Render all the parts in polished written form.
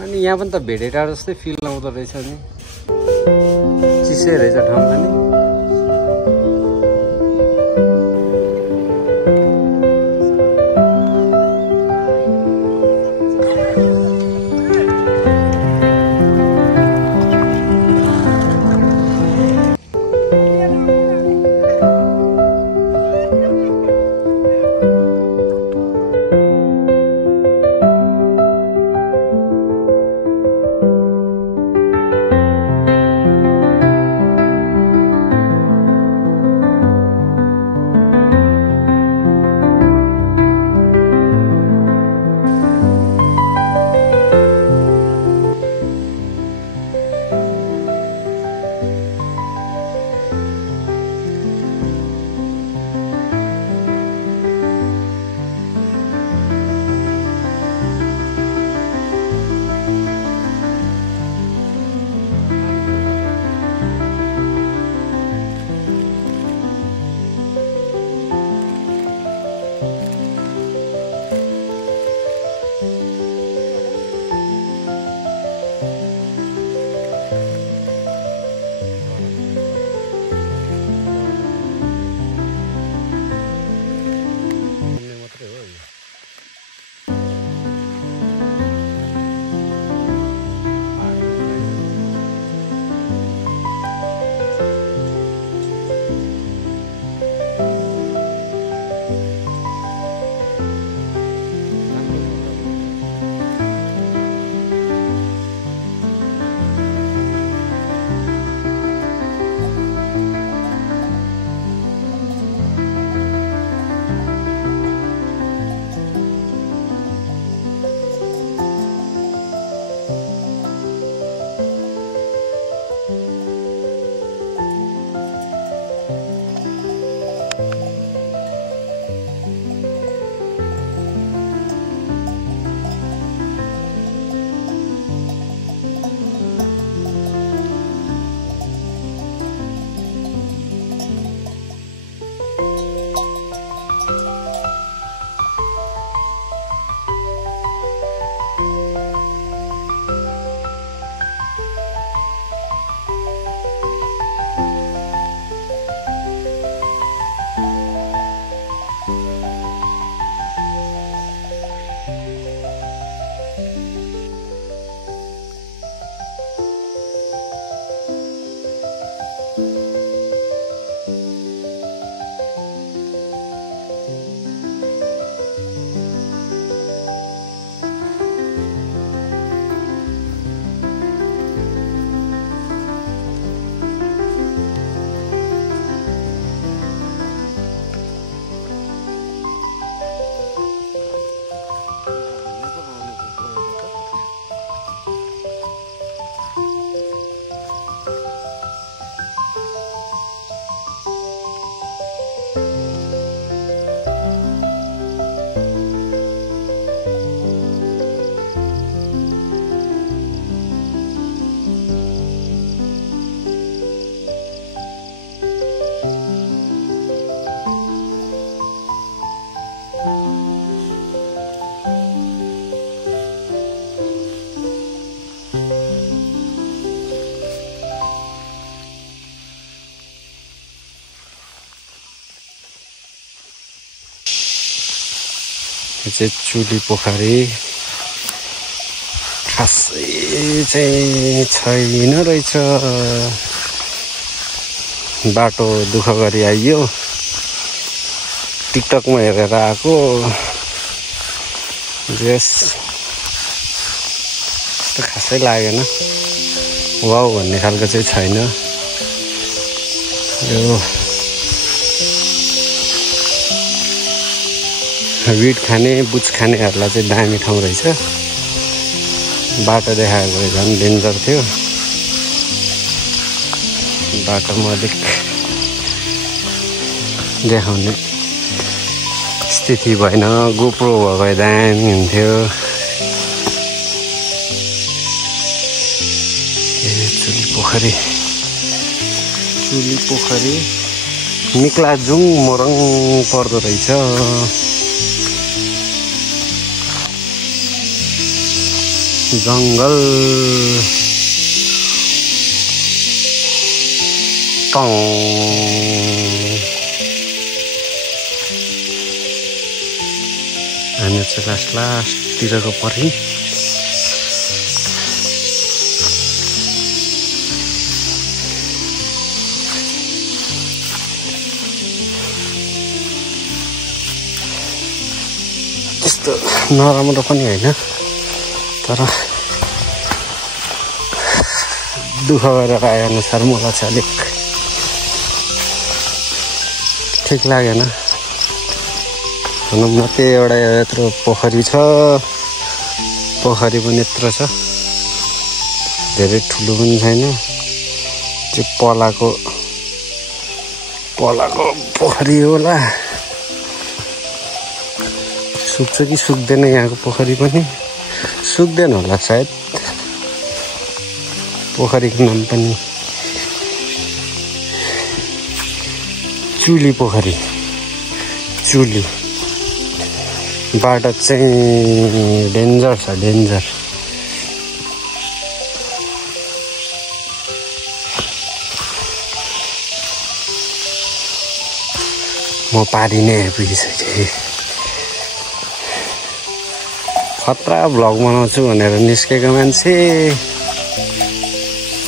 अनि यहाँ पनि त भेडे टाढो जस्तै फिल आउँदो रहेछ नि चिसै रहेछ ठाउँ पनि यो चाहिँ चुली पोखरी खासै चाहिँ छैन रहेछ बाटो दुःख गरी आइयो टिकटकमा हेरेर आएको जस त्यस्तो खासै लागेन वाउ भन्ने खालको चाहिँ छैन यो विट खाने बुच खानेहरूलाई चाहिँ दामी ठाउँ रहेछ बाटो देखाएको झन् डेन्जर थियो बाटोमा अलिक देखाउने स्थिति भएन गोप्रो भएको दामी हुन्थ्यो चुली पोखरी मिक्लाजुङ मोरङ पर्दो रहेछ जंगल टङ हामी चाहिँ लास्टतिरको पर्यौं। त्यस्तो नराम्रो पनि होइन, तर दुःख गरेर आए अनुसार मलाई चाहिँ अलिक ठिक लागेन। भनौँ न त्यही एउटा यत्रो पोखरी छ, पोखरी पनि यत्रो छ, धेरै ठुलो पनि छैन। त्यो पलाको पोखरी होला। सुक्छ कि सुक्दैन यहाँको पोखरी पनि? सुक्दैन होला सायद। पोखरीको नाम पनि चुली पोखरी, चुली। बाटो चाहिँ डेन्जर छ, डेन्जर। म पारी नै आइपुगिसकेँ। खतरा भ्लग बनाउँछु भनेर निस्केको मान्छे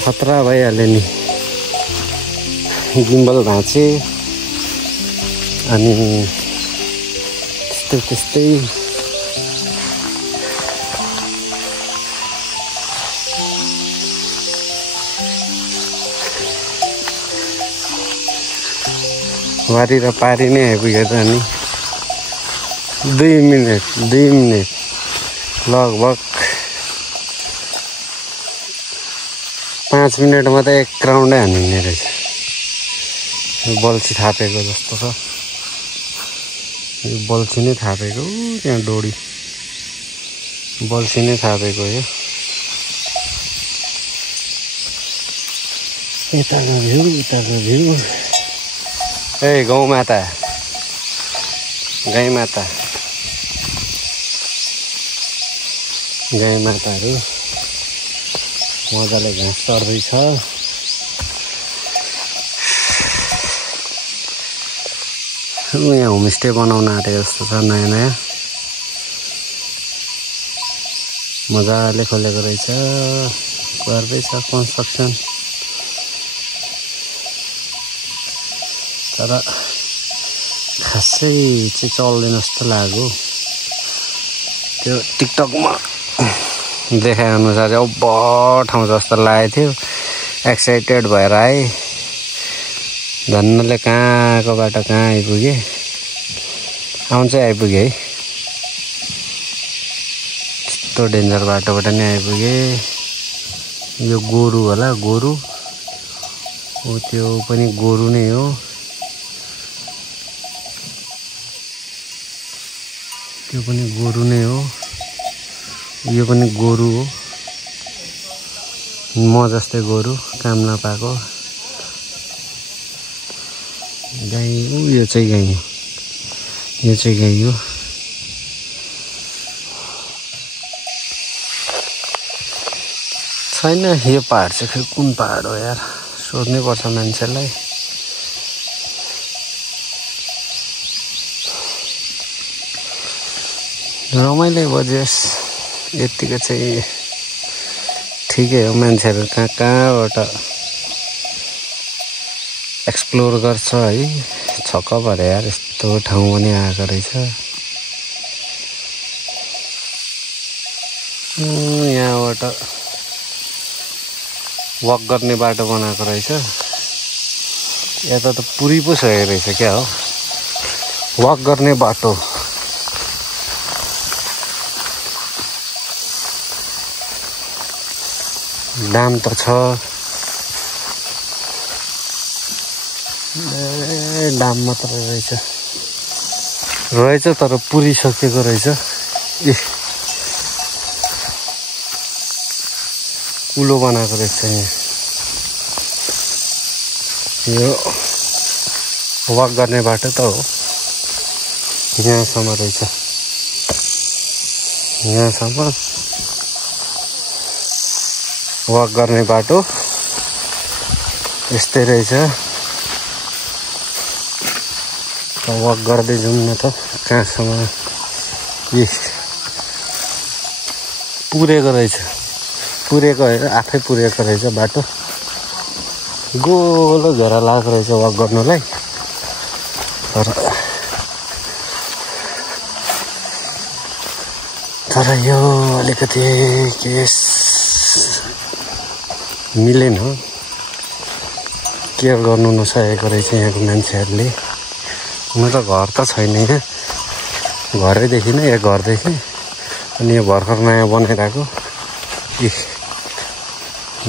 खतरा भइहाल्यो नि। गिम्बल भाँचे अनि त्यस्तै वारी र पारी नै आइपुग्यो त नि। 2 मिनट लगभग 5 मिनटमा त 1 राउन्डै हानिने रहेछ। बल्छी थापेको जस्तो छ, यो बल्छी नै थापेको। त्यहाँ डोरी बल्छी नै थापेको। यो यताको भ्यू, उताको भ्यू। ए गाई माताहरू मजाले घाँस चढ्दैछ। यहाँ होमस्टे बनाउन आँटेको जस्तो छ, नयाँ मजाले खोलेको रहेछ। गर्दैछ कन्स्ट्रक्सन, तर खासै चाहिँ चल्दैन जस्तो लाग्यो। त्यो टिकटकमा देखाए अनुसार चाहिँ अब ठाउँ जस्तो लागेको थियो। एक्साइटेड भएर आएँ। धन्नले कहाँको बाटो कहाँ आइपुगेँ। आउँछ आइपुगेँ है, यस्तो डेन्जर बाटोबाट नै आइपुगेँ। यो गोरु होला, गोरु हो, त्यो पनि गोरु नै हो। त्यो पनि गोरु नै हो, यो पनि गोरु हो। म जस्तै गोरु, काम नपाएको गाई। यो चाहिँ गाई हो, यो चाहिँ गाई हो। छैन यो पहाड चाहिँ खै कुन पहाड हो यार, सोध्नै पर्छ मान्छेलाई। रमाइलो बजोस् यतिको चाहिँ ठिकै हो। मान्छेहरू कहाँबाट एक्सप्लोर गर्छ है। छक्क परे यार, यस्तो ठाउँ पनि आएको रहेछ। यहाँबाट वक गर्ने बाटो बनाएको रहेछ। यता त पुरै पो सकेको रहेछ क्या हो, वक गर्ने बाटो। डाम त छ, डाम मात्र रहेछ तर पुरिसकेको रहेछ। कुलो बनाएको रहेछ यहाँ। यो वक गर्ने बाटो त हो, यहाँसम्म रहेछ, यहाँसम्म। वक गर्ने बाटो यस्तै रहेछ। वक गर्दै जाउँ न त कहाँसम्म। पुरेको रहेछ, पुरेको होइन आफै पुरेको रहेछ बाटो। गोलो घेरा लागेको रहेछ वक गर्नुलाई। तर यो अलिकति केस मिलेन, केयर गर्नु नसकेको रहेछ यहाँको मान्छेहरूले। हुन त घर त छैन यहाँ, घरैदेखि नै एक घरदेखि। अनि यो भर्खर नयाँ बनाइरहेको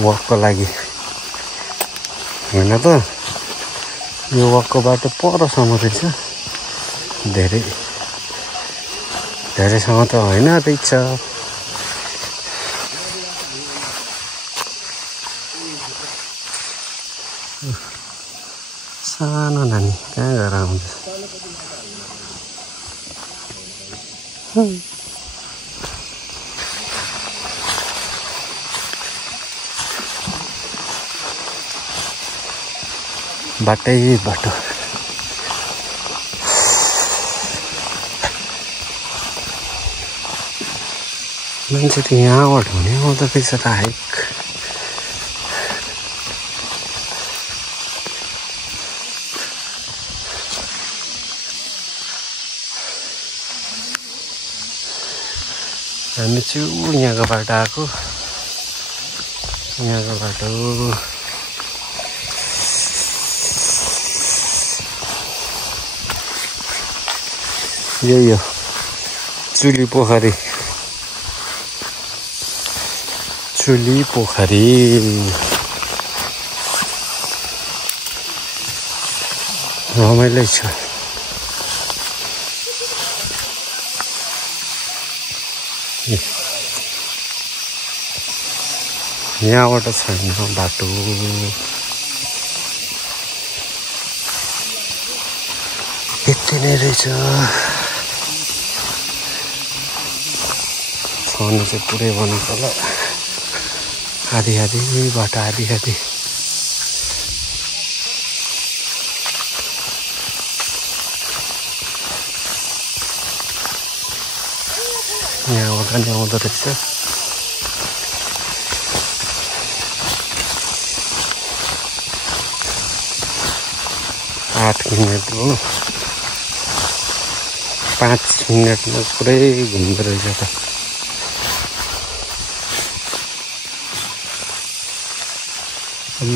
वकको लागि होइन त। यो वकको बाटो परसम्म रहेछ, धेरैसम्म त होइन रहेछ। सानो नानी कहाँ गएर आउँछ। बाटै बाटो। मान्छे त यहाँबाट हुने आउँदो रहेछ त हाइक। हामी चाहिँ यहाँको बाटो आएको, यहाँको बाटो। यही हो चुली पोखरी, चुली पोखरी। रमाइलो छ। यहाँबाट छैन बाटो। यति नै रहेछ। छाउनु चाहिँ पुरै बनाएको होला। आधी बाटो आधी। यहाँ आउँदा नि आउँदो रहेछ। 8 मिनट हो, 5 मिनटमा पुरै घुम्दो रहेछ त।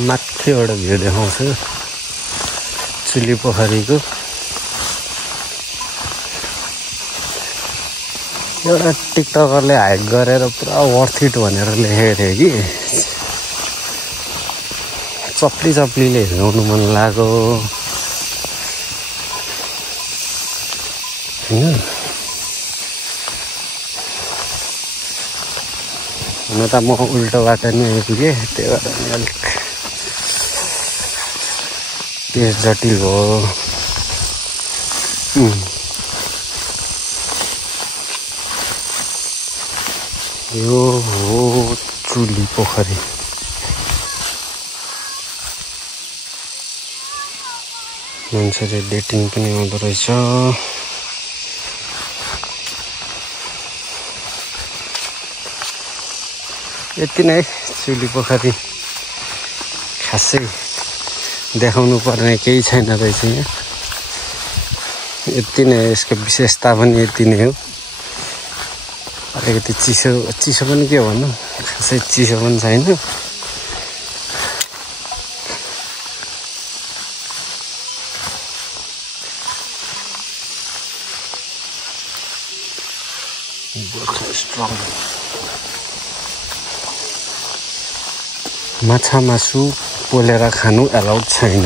माथिबाट भ्यू देखाउँछु चुली पोखरीको। एउटा टिकटकरले हाइक गरेर पुरा वर्थ इट भनेर लेखेको थियो कि, चप्लीले हिँडाउनु मन लाग्यो होइन। हुन त म उल्टो बाटो नै आइपुगेँ, त्यही भएर नि अलिक केस जटिल भयो। यो हो चुली पोखरी। मान्छेले डेटिङ पनि आउँदो रहेछ। यति नै चुली पोखरी। खासै देखाउनु पर्ने केही छैन रहेछ यहाँ। यति नै, यसको विशेषता पनि यति नै हो। अलिकति चिसो पनि के भन्नु, खासै चिसो पनि छैन। माछा मासु पोलेर खानु एलाउड छैन,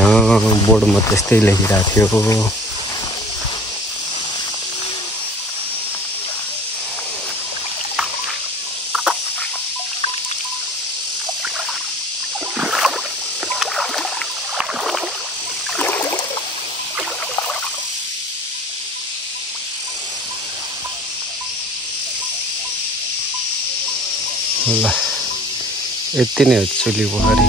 बोर्डमा त्यस्तै लेखिरहेको थियो। ल यति नै हो चुली पोखरी।